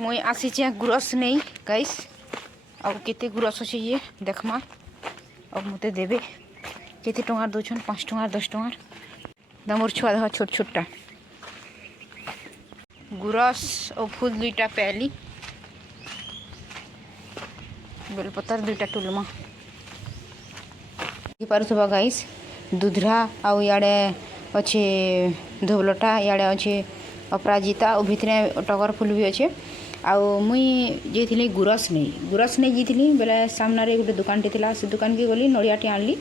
मुई आसीचे गुरस नहीं गाइस अब केते गुरस अच्छे ये देखमा अब मते देवे केते टंगार दोछन 5 टंगार 10 टंगार दमर छुआ देख छोट छोटा गुरस और फूल दुईटा पैली बेलपतर दुईटा टुलमा पारुथबा गाइस दुधरा आउ याडे अच्छे धोबलटा याडे अच्छे अपराजिता और भितरे टगर फूल भी अच्छे आउ मुई जाइली गुरस नहीं जाइली बेले सामने गोटे दुकान टे से दुकान के गली नड़ियाटे आनली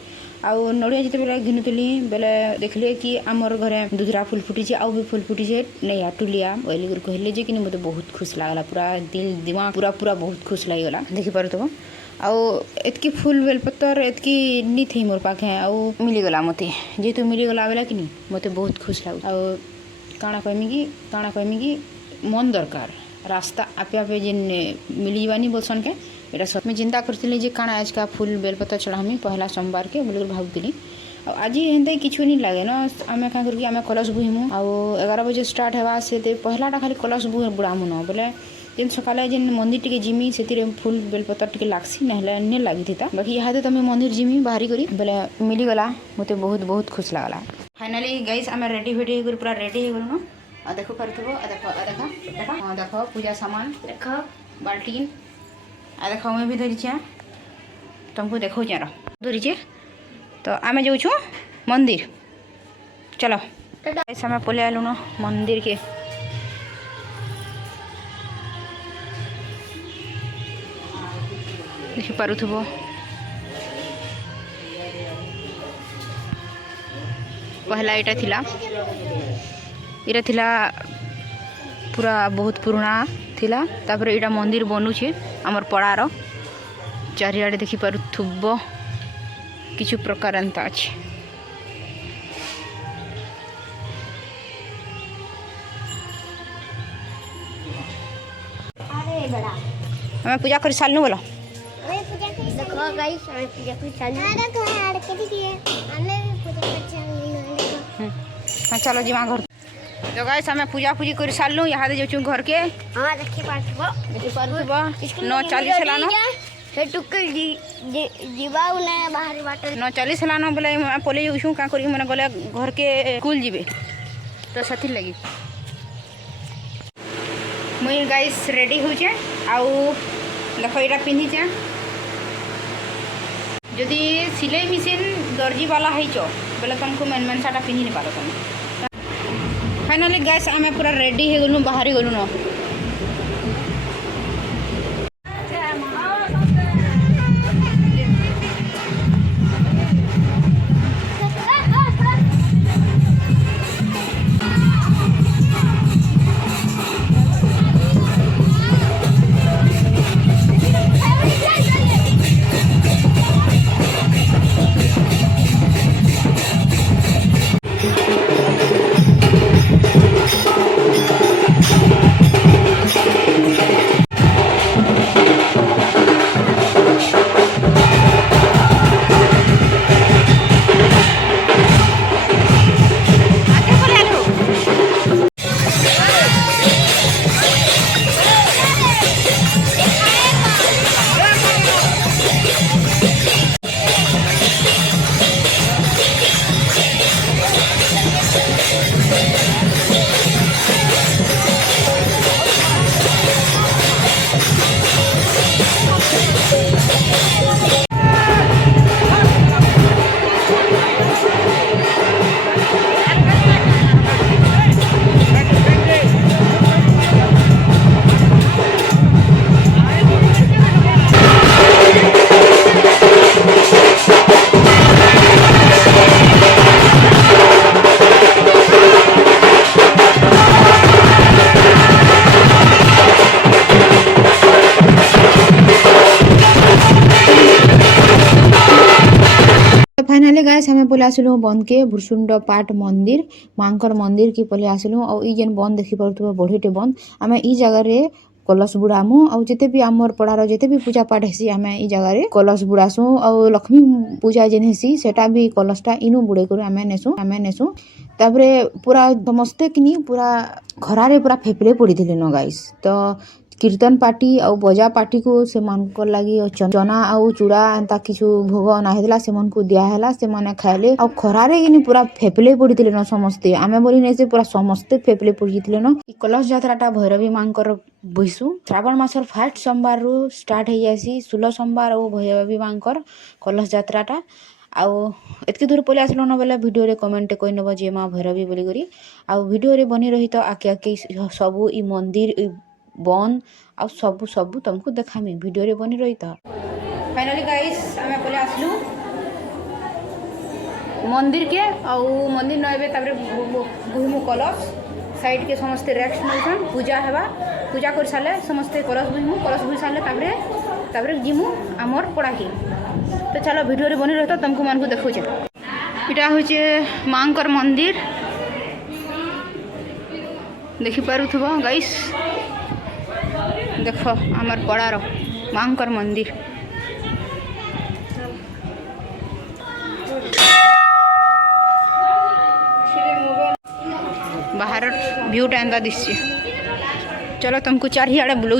आउ नड़िया जिते बेले घिनुली बेले देखले कि आमर घरे दुधरा फूल फुटी आउ भी फूल फुटी नहीं टुलिया बोली कहले जे कि मते बहुत खुश लागला पूरा दिल दिमाग पूरा पूरा बहुत खुश लगला देखि पारुथबो आउ एतकी फूल बेलपतर एतकी नी थी मोर पाखे आउ मिलीगला मते जेतु मिलीगला बेला कि मते बहुत खुश लागू आउ काଣା कहमी कि मन दरकार रास्ता आपे आपे जेन मिलीबानी बोलसन के एटा सब में चिंता करथिली जे काଣା आज का फूल बेलपत्र चढ़ामी पहला सोमवार के बोल भाबुली आज हेन्ते किछु नहीं लागे न आमे का करके आमे कलश बुहिमु आ 11 बजे स्टार्ट हेबा से पहलाटा खाली कलश बुड़ामु न बोले जेन सकाले जेन मंदिर टिके जिमी से फूल बेलपत्र टिके लागसी नहले नहीं लगी थी बाकी यहाँ तुम मंदिर जिमी बाहरी करी बोले मिलीगला मते बहुत बहुत खुश लगला फाइनाली गाइस आमे रेडी भेडी कर पूरा रेडी हो गलु आ देखो करथबो आ देखो हां देखो पूजा सामान देखो बाल्टीन आ देखो मैं भी धरी छ तुमको देखो जरा धरी छ तो आमे जाऊ छु मंदिर चलो गाइस आमे पले आलु न मंदिर के देखि पारुथबो पहला इटा थिला पूरा बहुत पुराना थिला तापर इटा मंदिर बनुछे हमर पड़ार चारियाडे देखि पारुथबो किछु प्रकार अंता अछि अरे बड़ा हमें पूजा कर सालनु बोलो देखो गाइस हमें पूजा कर सालनु अरे तो यार के दिए हमने पूजा कर सालनु हां चलो जी मां घर तो गाइस हमें पूजा पूजी कर सालनु यहाँ दे जाऊ घर के हां देखि पारथबो 9:40 हलानो हे टुकल जीवा उने बाहरी बाटर 9:40 हलानो बोले पले जाऊ का करी मने गले घर के स्कूल जीवे तो सथि लगी मुई गाइस रेडी हो जे आउ देखो इटा पिन्ही जे जदि सिलाई मशीन दर्जी वाला है बोले तुमको मेन साटा पिन्ही नहीं पारो तुम फाइनाली गैस आम पूरा रेडी हो गलु बाहरी गलु न फाइनाली गाइस हमें पले आसलु बंद के भुरसुंड पाट मंदिर मांकर मंदिर की पले आसलु और ई जेन बंद देखि परथबो बढ़ीटे बंद आमे ई जगह रे कलश बुड़ामु और जिते भी आमर पड़ार जिते भी पूजा पाठ हेसी आमे ई जगह रे कलश बुड़ासु और लक्ष्मी पूजा जेन हेसी सेटा भी कलशटा इनु बुड़े कर आमे नेसु तापरे पूरा समस्ते किनी पूरा खरारे पूरा फेफले पड़ी थिले न गाइस तो कीर्तन पार्टी आउ बजा पार्टी को से मानकर लगी चना आउ चूड़ा एंता किछु भोग अना हेला से मन को दिया हेला से माने खाइले आउ खरारे किनी पूरा फेफले पड़िथिले न समस्ते आमे बोली नै से पूरा समस्ते फेफले पड़िथिले न। ई कलश यात्राटा भैरवी मांकर बुझसु श्रावण मासर फास्ट सोमवार रु स्टार्ट हो जासी 16 सोमवार और भैरवी मांकर कलश यात्राटा आउ एतके दूर पले आसलो न बेले वीडियो रे कमेंट कोइ नब जे मां भैरवी बोली करी आउ वीडियो रे बनी रही तो आके आके सबु ई मंदिर बन आ सबु सबु तुमको देखामी वीडियो रे बनी रही था। फाइनली गाइस आमे पले आसलु मंदिर के आउ मंदिर नइबे ताबरे बुहिमु कलश साइड के समस्त रेस्ट नउछन पूजा हेबा पूजा कर साले समस्त कलश बुहि साले ताबरे जिमु हमर पड़ा के तो चलो वीडियो रे बनी रही तो तुमको मन को देखौ छे। इटा होचे मांकर मंदिर देखि पारुथबो गाइस देख आमर पड़ार मांकर मंदिर बाहर व्यूटा एंता दिशे। चलो तुमको चारिआड़े बुलाऊ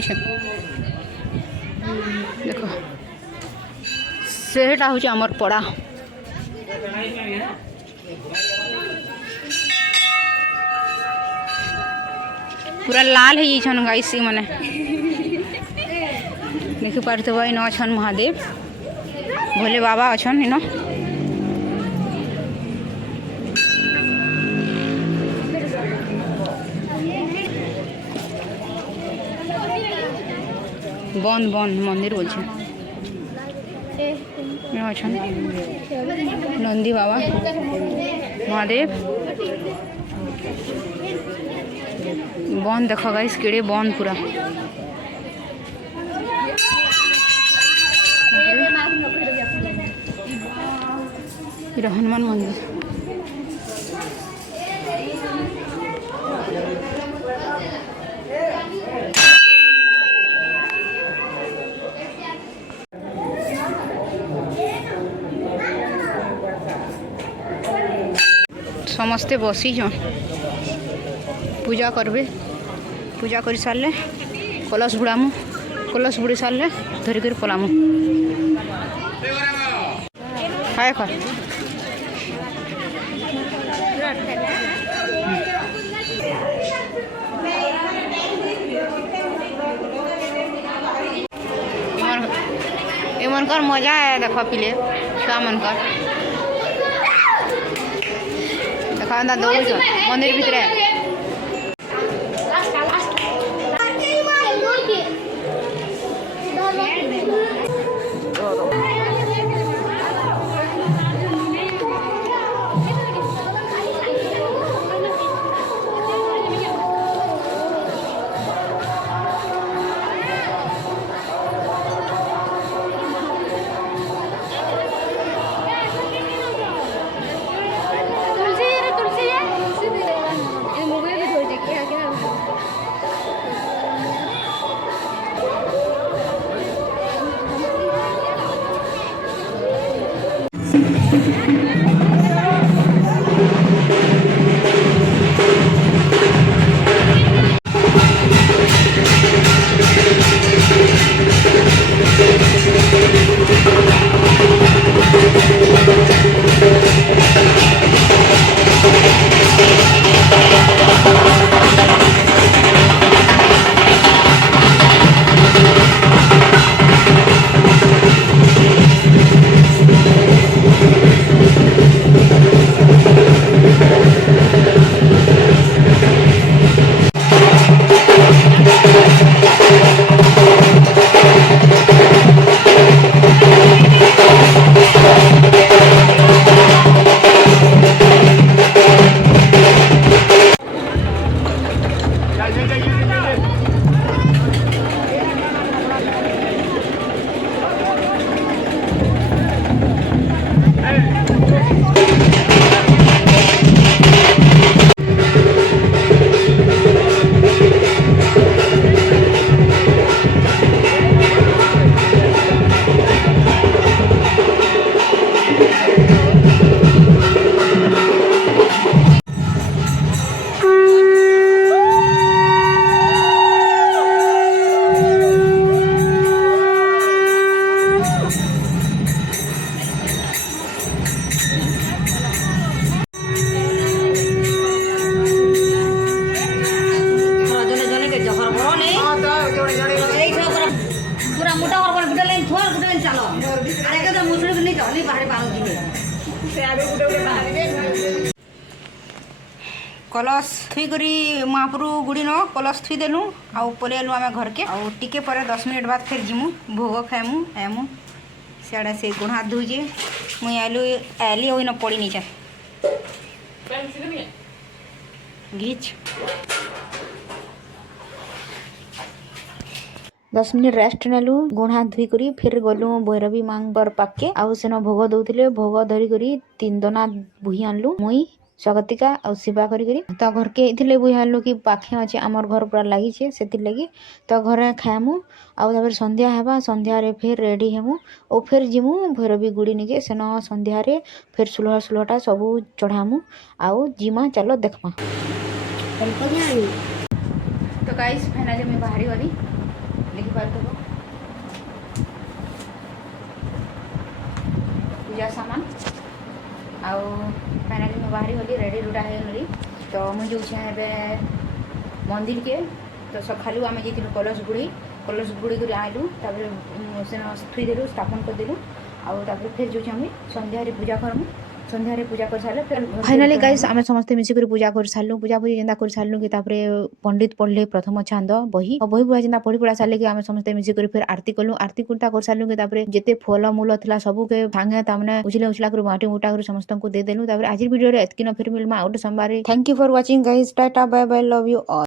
देख सेटा हूँ आमर पड़ा पूरा लाल है छन गाइस माने देखि पारथबो इन अछन महादेव भोले बाबा अछन इन बन बन मंदिर बोल अछन नंदी बाबा महादेव बन देख गाइस केड़े बन पूरा हनुमान मंदिर समस्ते बसी छन पूजा करबे पूजा कर सारे कलश बुड़ामु कलश बुड़ी सारे धरिक पलामु खाए खा मनकर मजा है देख पिले छुआ मनकर देखा दौड़ मंदिर भितर कलश थुई करी महाप्रभु गुड़ी न कलश थुई देलु आउ पलि आलु आम घर के आउ टिके पर 10 मिनट बाद फिर जिमु भोग खाएमु एमु सियाड़े से गुण हाथ धोजे मुई आलु आली ओइन पड़ी नहीं जा घीच 10 मिनिट रेस्ट नेलु गुण हाथ धुई करी फिर गलु भैरवी मांगर पाके आउ सेन भोग दउथिले भोग धरी करी 3 दना बुही आनलु मुई स्वागतिका आउ सेवा करी करी तो घर के इथिले बुही आनलु कि पाखे अछि हमर घर पूरा लागि छे सेति लागि तो घरे खाएमु आउ तापर संध्या हेबा संध्या रे फिर रेडी हेमु ओ फिर जिमु भैरवी गुडी निके सेन संध्या रे फिर सुलह सुलहटा सब चढ़ामु आउ जिमा चलो देखमा तो गाइस फाइनली मैं बाहरी गली देखि पारथबो पूजा सामान आउ फाइनली मैं बाहरी गली रेडी रुडा है गली तो मुझे जो मंदिर के तो सकालू आम जी कलश गुड़ी कर आलु थुई देलु स्थापन करदेलु आउ फिर जो संध्या पूजा करमु संध्या पूजा कर सारे फिर फाइनली गाइस आम समस्त मिसिक पूजा कर सारू पूजा पूजी जेंदा कर सारू कि पंडित पढ़ले प्रथम छांद बही और बही बुआ जेंदा पढ़ी पढ़ा सारे कि आम समस्त मिसिक फिर आरती कलु आरती कुर्ता कर सारू कि जिते फल मूल था सबू के भांगे तामने उछले उछला कर बाटी उठा कर समस्त को दे देलु आज वीडियो रे एतकिन फिर मिलमा आउट सोमवार thank you for watching guys tata bye bye love you all.